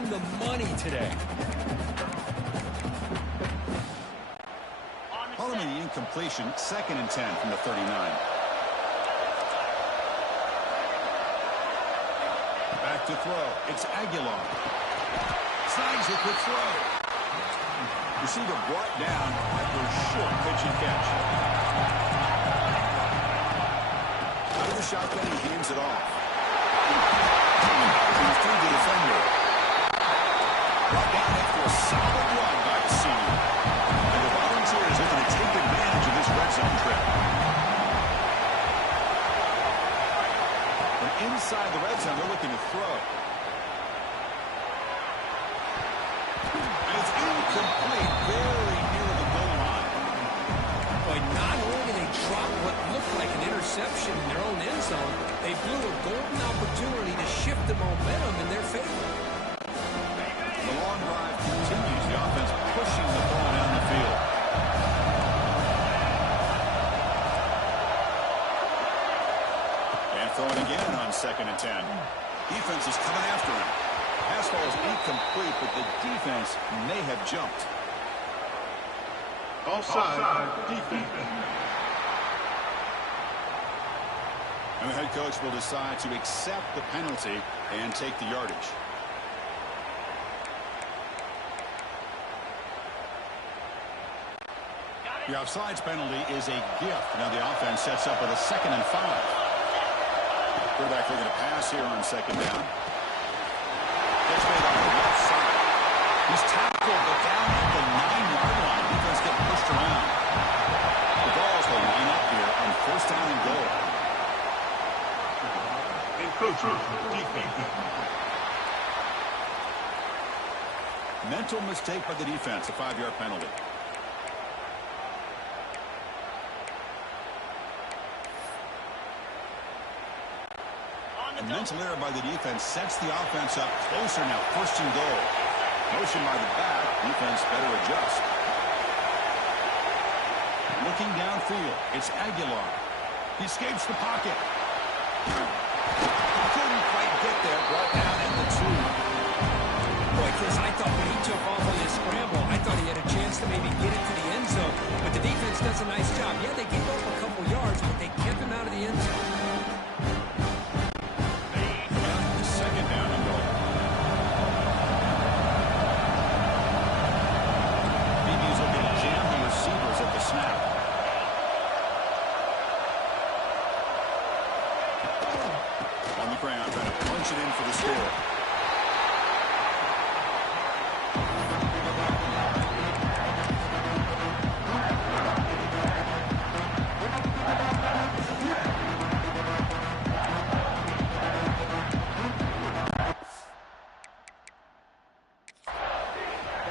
on the money today. Following the incompletion, 2nd and 10 from the 39. Back to throw. It's Aguilar. Snags a quick throw. Receiver brought down after a short pitch and catch. Out of the shotgun, he hands it off. He's through the defender. Brought down after a solid run by the senior. And the Volunteers looking to take advantage of this red zone trip. From inside the red zone, they're looking to throw. And it's incomplete, very near the goal line. Boy, not only did they drop what looked like an interception in their own end zone, they blew a golden opportunity to shift the momentum in their favor. The long drive continues. The offense pushing the ball down the field. And throwing again on 2nd and 10. Defense is coming after him. Pass ball is incomplete, but the defense may have jumped. Offside defense. And the head coach will decide to accept the penalty and take the yardage. The offsides penalty is a gift. Now the offense sets up with a 2nd and 5. Quarterback looking to pass here on 2nd down. Catch made on the left side. He's tackled, but down at the 9-yard line. Defense getting pushed around. The balls will line up here on 1st down and goal. Encroachment defense. Mental mistake by the defense, a 5-yard penalty. A mental error by the defense sets the offense up closer now. 1st and goal. Motion by the back. Defense better adjust. Looking downfield. It's Aguilar. He escapes the pocket. Couldn't quite get there. Brought down at the 2. Boy, Chris, I thought when he took off on his scramble, I thought he had a chance to maybe get it to the end zone. But the defense does a nice job. Yeah, they gave up a couple yards, but they kept him out of the end zone.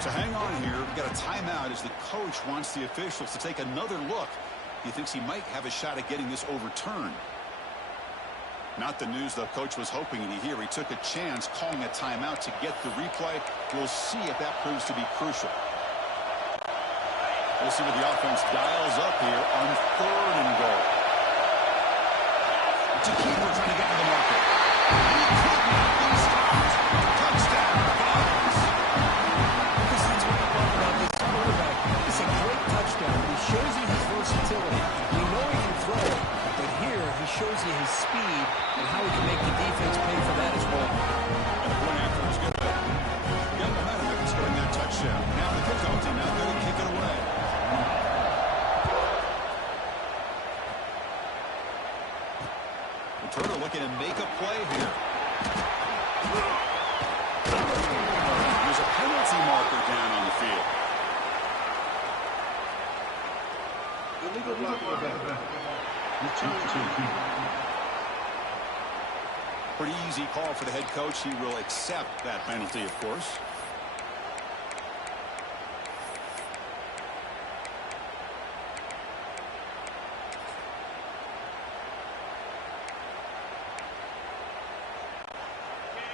So hang on here. We've got a timeout as the coach wants the officials to take another look. He thinks he might have a shot at getting this overturned. Not the news the coach was hoping to hear. He took a chance calling a timeout to get the replay. We'll see if that proves to be crucial. We'll see what the offense dials up here on 3rd and goal. It's a keeper trying to get to the market. He could not be stopped. Touchdown, Bucks. Because that's what I love about this quarterback. It's a great touchdown. He shows you his versatility. We know he can throw it, but here he shows you his speed and how he can make the defense pay for that as well. And the point after was good. Got momentum after scoring that touchdown. Now the kickoff team out there to kick it away. Turner looking to make a play here. There's a penalty marker down on the field. Illegal block. Pretty easy call for the head coach. He will accept that penalty, of course.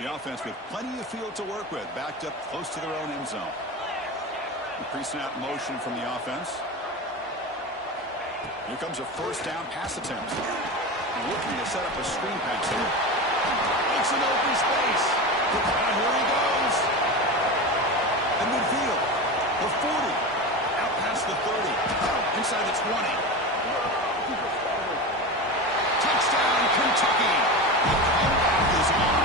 The offense with plenty of field to work with, backed up close to their own end zone. The pre-snap motion from the offense. Here comes a 1st down pass attempt. Looking to set up a screen pass here. Makes an open space. And here he goes. 20. Touchdown, Kentucky. The comeback is on.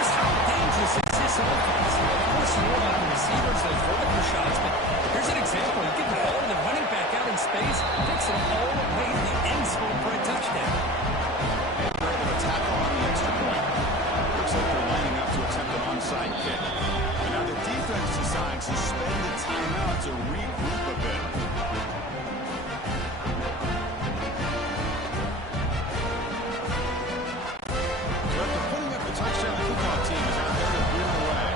Just how dangerous is this offense? Of course, you know about the receivers, those vertical shots, but here's an example. You get the ball to the running back out in space, takes it all the way to the end zone for a touchdown. And they're able to tackle on the extra point. Looks like they're lining up to attempt an onside kick. And now the defense decides to spend the timeout to regroup a bit. So after putting up the touchdown, the football team is out there to bring it away.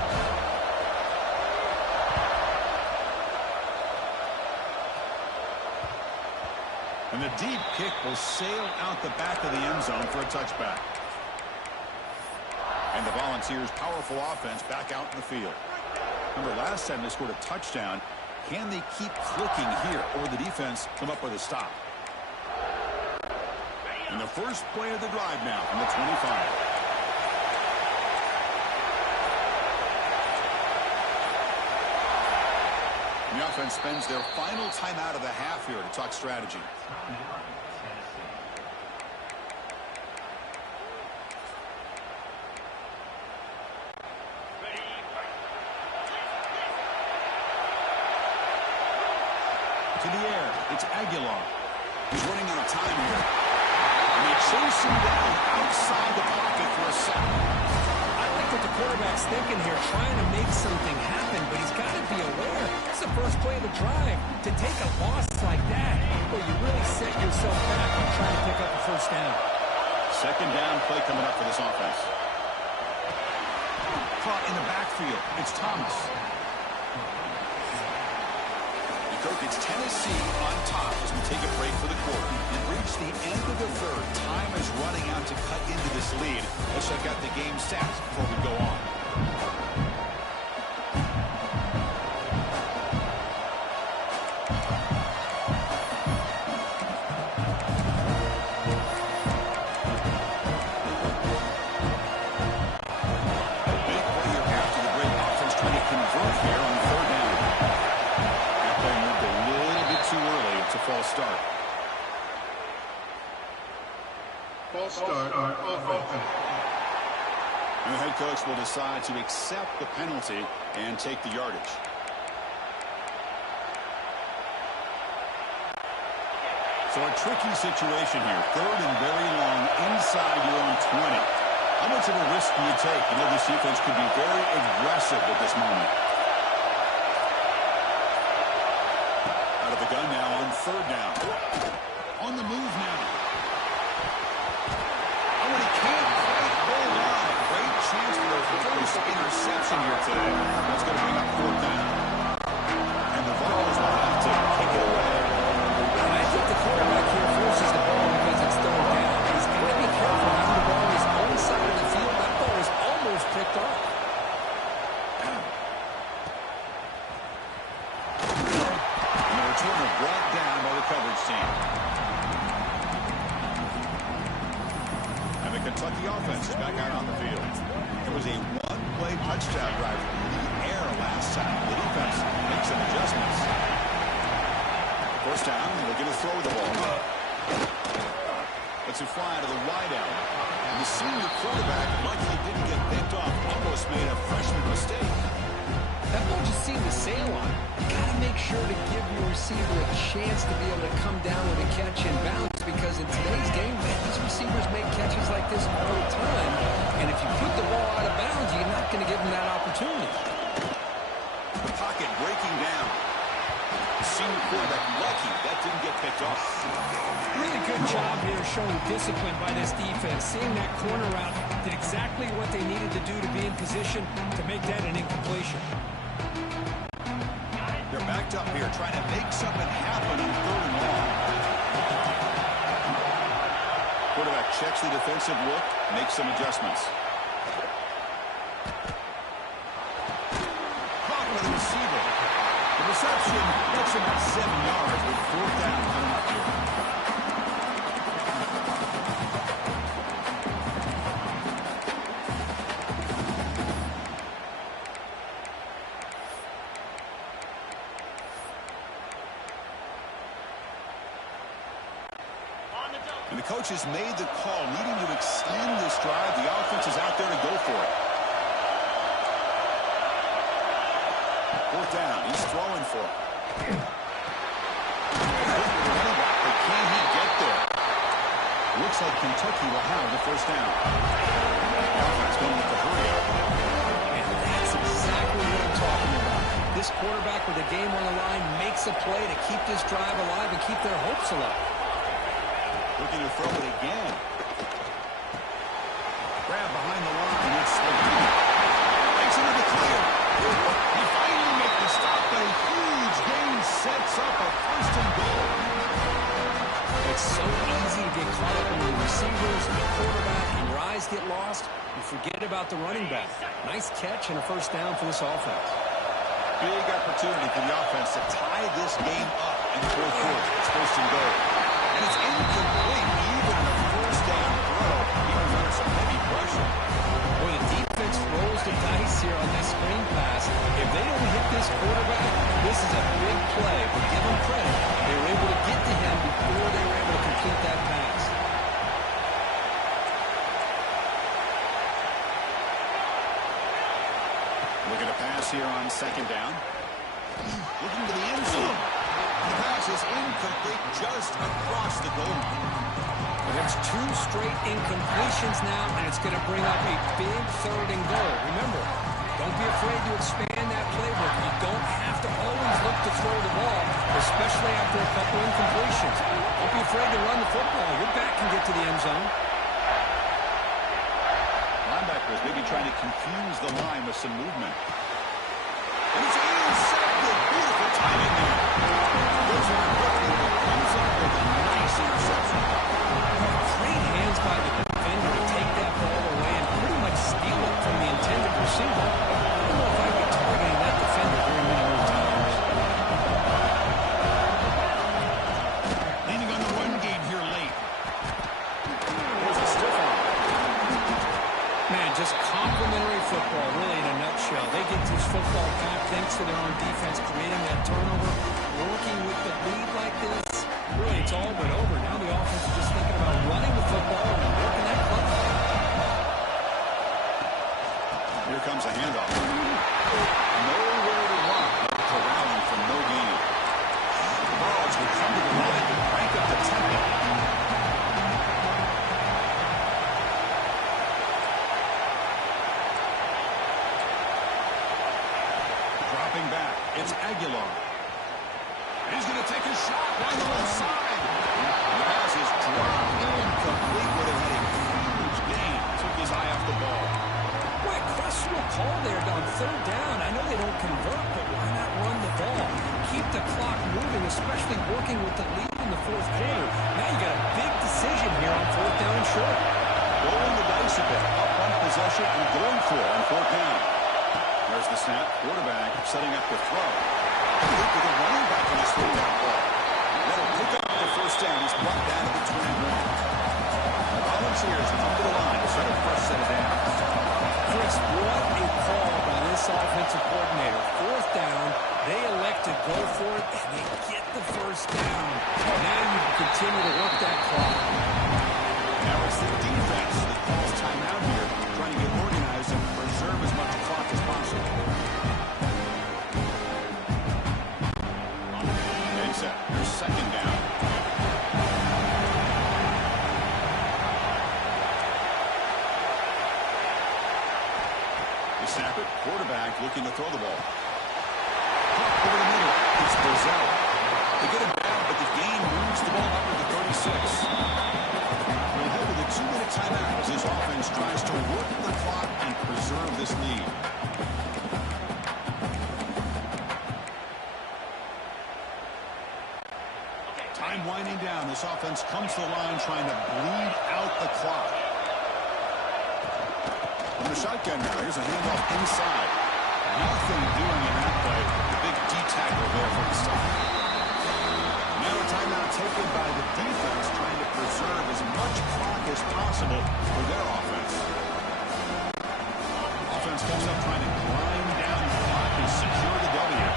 And the deep kick will sail out the back of the end zone for a touchback. And the Volunteers' powerful offense back out in the field. Remember, last time they scored a touchdown. Can they keep clicking here, or the defense come up with a stop? And the first play of the drive now from the 25. And the offense spends their final timeout of the half here to talk strategy. To the air, it's Aguilar. He's running out of time here. And they chase him down outside the pocket for a sack. I like what the quarterback's thinking here, trying to make something happen, but he's got to be aware. It's the first play of the drive. To take a loss like that, well, you really set yourself back on trying to pick up a first down. Second down play coming up for this offense. Caught in the backfield. It's Thomas. Coach, it's Tennessee on top as we take a break for the quarter. We've reached the end of the third. Time is running out to cut into this lead. Let's check out the game stats before we go on. Big play here after the great offense trying to convert here on third down. Too early. It's a false start. False start on offense. And the head coach will decide to accept the penalty and take the yardage. So a tricky situation here. Third and very long inside your own 20. How much of a risk do you take? You know this defense could be very aggressive at this moment. The gun now on third down. On the move now. Oh, and he can't quite hold on. Great chance for their first interception here today. That's going to bring up fourth down. And the Vols will have to kick it away. And I think the quarterback here forces the ball because it's third down. He's got to be careful having the ball on his own side of the field. That ball is almost picked off. Brought down by the coverage team. And the Kentucky offense is back out on the field. It was a one-play touchdown drive from the air last time. The defense makes some adjustments. First down, they're going to throw the ball. Lets it fly to the wideout. And the senior quarterback likely didn't get picked off. Almost made a freshman mistake. That ball just seemed to sail on. You got to make sure to give your receiver a chance to be able to come down with a catch and bounce, because in today's game, man, these receivers make catches like this all the time. And if you put the ball out of bounds, you're not going to give them that opportunity. The pocket breaking down. The senior quarterback lucky that didn't get picked off. Really good job here showing discipline by this defense. Seeing that corner route, did exactly what they needed to do to be in position to make that an incompletion. They're backed up here trying to make something happen on third and long. Quarterback checks the defensive look, makes some adjustments. Caught by the receiver. The reception gets him at 7 yards with fourth down coming up here. The coach has made the call, needing to extend this drive. The offense is out there to go for it. Fourth down. He's throwing for it. But can he get there? Looks like Kentucky will have the first down. The offense going with the hurry up. And that's exactly what I'm talking about. This quarterback with the game on the line makes a play to keep this drive alive and keep their hopes alive. Looking to throw it again. Grab behind the line. It's takes into the clear. He finally makes the stop, but a huge gain sets up a first and goal. It's so easy to get caught up in the receivers and the quarterback, and your eyes get lost. You forget about the running back. Nice catch and a first down for this offense. Big opportunity for the offense to tie this game up in the fourth quarter. It's first and goal. And it's incomplete, even on a first down throw. Even under some heavy pressure. Boy, the defense rolls the dice here on this screen pass. If they don't hit this quarterback, this is a big play. But give them credit. They were able to get to him before they were able to complete that pass. Looking to pass here on second down. Looking to the end zone. The pass is incomplete just across the goal line. But it's two straight incompletions now, and it's going to bring up a big third and goal. Remember, don't be afraid to expand that playbook. You don't have to always look to throw the ball, especially after a couple incompletions. Don't be afraid to run the football. Your back can get to the end zone. Linebackers maybe trying to confuse the line with some movement. And it's intercepted. Beautiful timing there. Goes on quickly, but comes up with a nice interception. Great hands by the defender to take that ball away and pretty much steal it from the intended receiver. I don't know if I'd be targeting that defender very many more times. Leaning on the run game here late. There's a stiff arm. Man, just complimentary football, really, in a nutshell. They get this football back thanks to their own defense, creating that turnover, working with the lead like this. Really, it's all but over. Now the offense is just thinking about running the football and working that clock. Here comes a handoff. Nowhere to run. Corralling from no gain. Burrows will come to the line to crank up the tempo. Dropping back. It's Aguilar. He's going to take a shot down the left side. The pass is dropped incomplete, but it had a huge gain. Took his eye off the ball. Boy, questionable call there on third down. I know they don't convert, but why not run the ball? Keep the clock moving, especially working with the lead in the fourth quarter. Now you got a big decision here on fourth down and short. Rolling the dice a bit. Up on possession and going for it on fourth down. There's the snap. Quarterback setting up the throw. Look at the running back on this fourth down ball. That'll pick up the first down. He's brought down to the 21. The Volunteers come to the line to start a first set of downs. Chris, what a call by this offensive coordinator. Fourth down, they elect to go for it, and they get the first down. Now you can continue to work that clock. Now it's the defense that calls timeout here, trying to get organized and preserve as much clock as possible. Getting set. Here's second down. They snap it. Quarterback looking to throw the ball. Over the middle. It's Brazil. They get it down, but the gain moves the ball up to the 36. We'll head to the 2-minute timeout as his offense tries to work the clock and preserve this lead. Time winding down. This offense comes to the line trying to bleed out the clock. From the shotgun now, here's a handoff inside. Nothing doing in that play. The big D-tackle there for the stop. Now a timeout taken by the defense trying to preserve as much clock as possible for their offense. Offense comes up trying to grind down the clock and secure the W.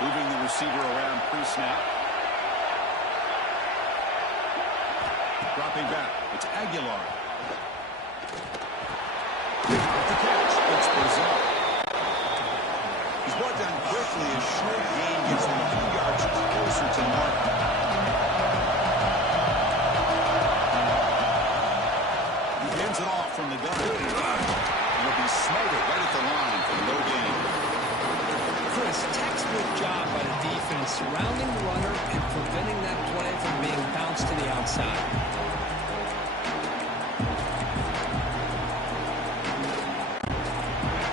Moving the receiver around pre-snap. Dropping back. It's Aguilar. The catch. It's Brazil. He's brought down quickly. A short gain gets them a few yards closer to the mark. He hands it off from the gun. It'll be smothered right at the line for no gain. Chris, textbook job by the defense surrounding the runner and preventing that play from being bounced to the outside.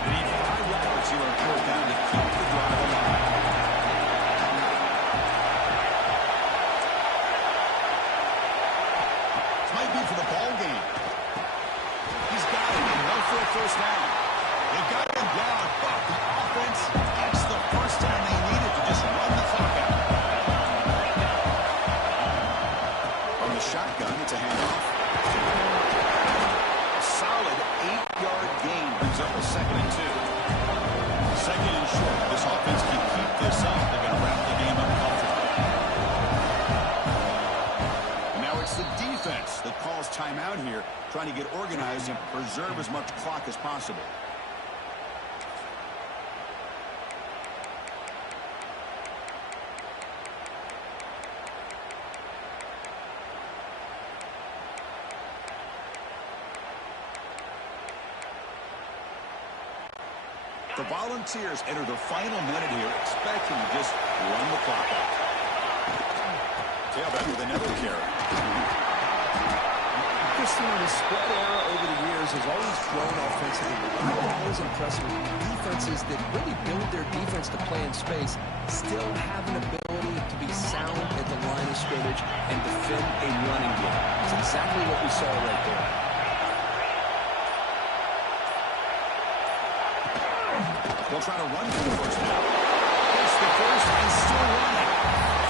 They need 5 yards here on fourth down to keep the drive alive. This might be for the ball game. He's got it and run for a first down. They've got him down, but the offense gets the first down they needed to just run the clock out. On the shotgun, it's a handoff. A solid 8-yard gain brings up a 2nd and 2. 2nd and short. This offense can keep this up. They're going to wrap the game up comfortably. And now it's the defense that calls timeout here, trying to get organized and preserve as much clock as possible. The Volunteers enter the final minute here, expecting to just run the clock out. Tailback with another carry. The spread era over the years has always grown offensively. I'm always impressed with defenses that really build their defense to play in space, still have an ability to be sound at the line of scrimmage and defend a running game. It's exactly what we saw right there. They'll try to run for the first down. Gets the first and still running.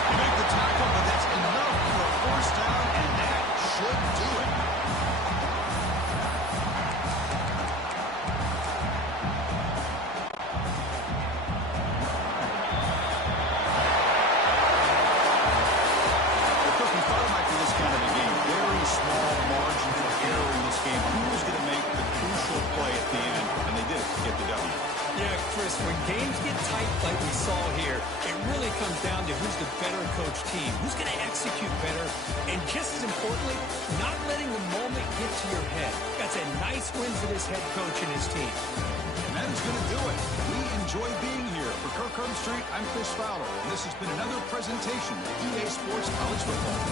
They make the tackle, but that's enough for a first down, and that should do it. Chris, when games get tight like we saw here, it really comes down to who's the better coach team, who's going to execute better, and just as importantly, not letting the moment get to your head. That's a nice win for this head coach and his team. And that is going to do it. We enjoy being here. For Kirkland Street, I'm Chris Fowler, and this has been another presentation of EA Sports College Football.